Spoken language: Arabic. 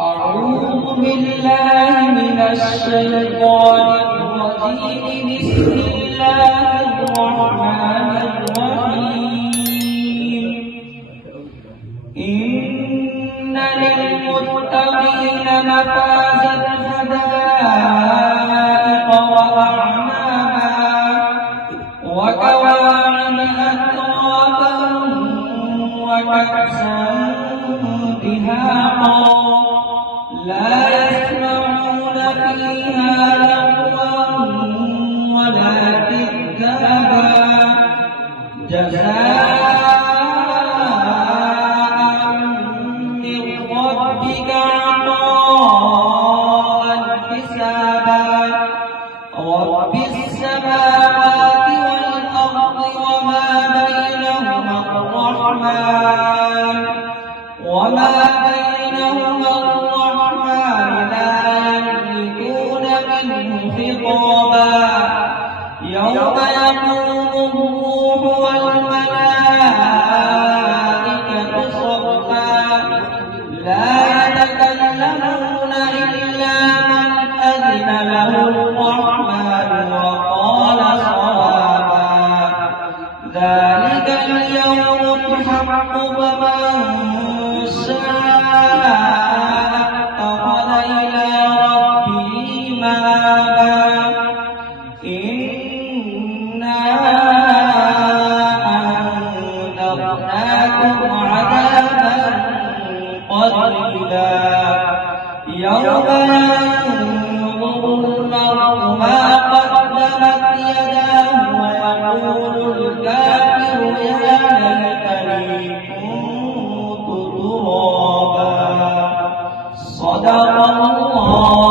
أعوذ بالله من الشيطان الرجيم. بسم الله الرحمن الرحيم. إن للمتقين مفازة حدائق وأعنابا وكواعب أترابا وكأسا دهاقا لا يسمعون فيها لغوا ولا كذابا جزاء من ربك عطاء حسابا رب السماوات والأرض وما بينهما الرحمن لا يملكون منه خطابا يوم يقوم الروح والملائكة صفا لا يتكلمون إلا من أذن له الرحمن وقال صوابا ذلك اليوم الحق فمن شاء اتخذ إلى ربه مآبا إنا أنذرناكم عذابا قريبا يوم ينظر المرء ما قدمت يداه ويقول الكافر يا ليتني كنت ترابا صدق الله